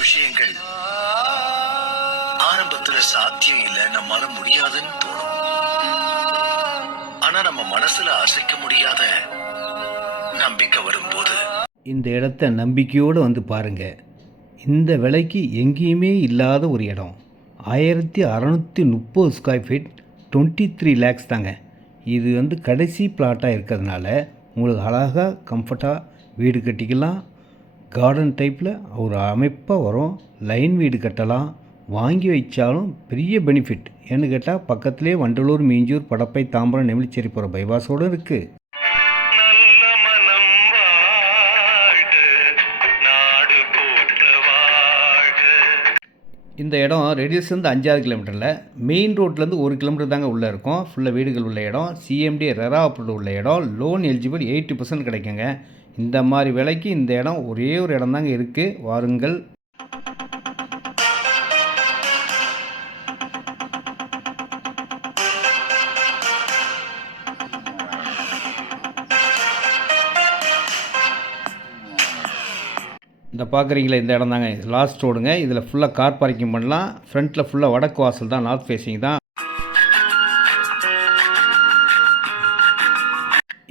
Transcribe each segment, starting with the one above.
விஷயங்கள் ஆரம்பத்துல சாத்தியம் இல்ல, நம்மால முடியாதுன்னு தோணும். ஆனா நம்ம மனசுல அசைக்க முடியாத நம்பிக்கை வரும்போது இந்த இடத்த நம்பிக்கையோடு வந்து பாருங்க. இந்த விலைக்கு எங்கேயுமே இல்லாத ஒரு இடம். 1630 ஸ்கொயர் ஃபீட் 23 லேக்ஸ் தாங்க. இது வந்து கடைசி பிளாட்டாக இருக்கிறதுனால உங்களுக்கு அழகாக கம்ஃபர்ட்டாக வீடு கட்டிக்கலாம். கார்டன் டைப்பில் ஒரு அமைப்பாக வரும். லைன் வீடு கட்டலாம். வாங்கி வைச்சாலும் பெரிய பெனிஃபிட். ஏன்னு கேட்டால் பக்கத்துலேயே வண்டலூர், மீஞ்சூர், படப்பை, தாம்பரம், நெமிலிச்சேரி போகிற பைபாஸோடு இருக்குது. இந்த இடம் ரேடியஸ் வந்து 5-6 கிலோமீட்டரில், மெயின் ரோட்லேருந்து 1 கிலோமீட்டர் தாங்க உள்ளே இருக்கும். ஃபுல்லாக வீடுகள் உள்ள இடம். சிஎம்டி ரெரா அப்ரூவ்டு உள்ள இடம். லோன் எலிஜிபிள் 80% கிடைக்குங்க. இந்த மாதிரி விலைக்கு இந்த இடம் ஒரே ஒரு இடம் தாங்க இருக்குது. வாருங்கள். இந்த பார்க்குறீங்களா, இந்த இடம் தாங்க லாஸ்ட் ரோடுங்க. இதில் ஃபுல்லாக கார் பார்க்கிங் பண்ணலாம். ஃப்ரண்ட்டில் ஃபுல்லாக வடக்கு வாசல் தான், நார்த் ஃபேஸிங் தான்.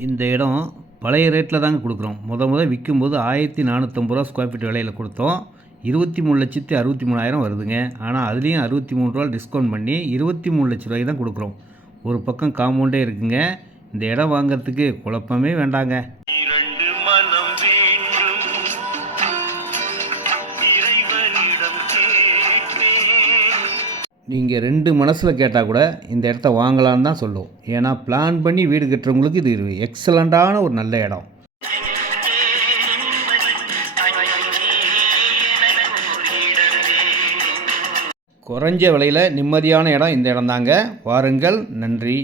இந்த இடம் பழைய ரேட்டில் தாங்க கொடுக்குறோம். முதல் விற்கும்போது 1450 ரூபா ஸ்கொயர் ஃபீட் விலையில் கொடுத்தோம். 23,63,000 வருதுங்க. ஆனால் அதுலேயும் 63 ரூபா டிஸ்கவுண்ட் பண்ணி 23 லட்ச ரூபாய்க்கு தான் கொடுக்குறோம். ஒரு பக்கம் காம்பவுண்டே இருக்குங்க. இந்த இடம் வாங்கிறதுக்கு குழப்பமே வேண்டாங்க. நீங்கள் 2 மனசில் கேட்டால் கூட இந்த இடத்த வாங்கலான்னு தான் சொல்லுவோம். ஏன்னா பிளான் பண்ணி வீடு கட்டுறவங்களுக்கு இது எக்ஸலண்ட்டான ஒரு நல்ல இடம். குறைஞ்ச விலையில் நிம்மதியான இடம் இந்த இடம் தாங்க. வாருங்கள். நன்றி.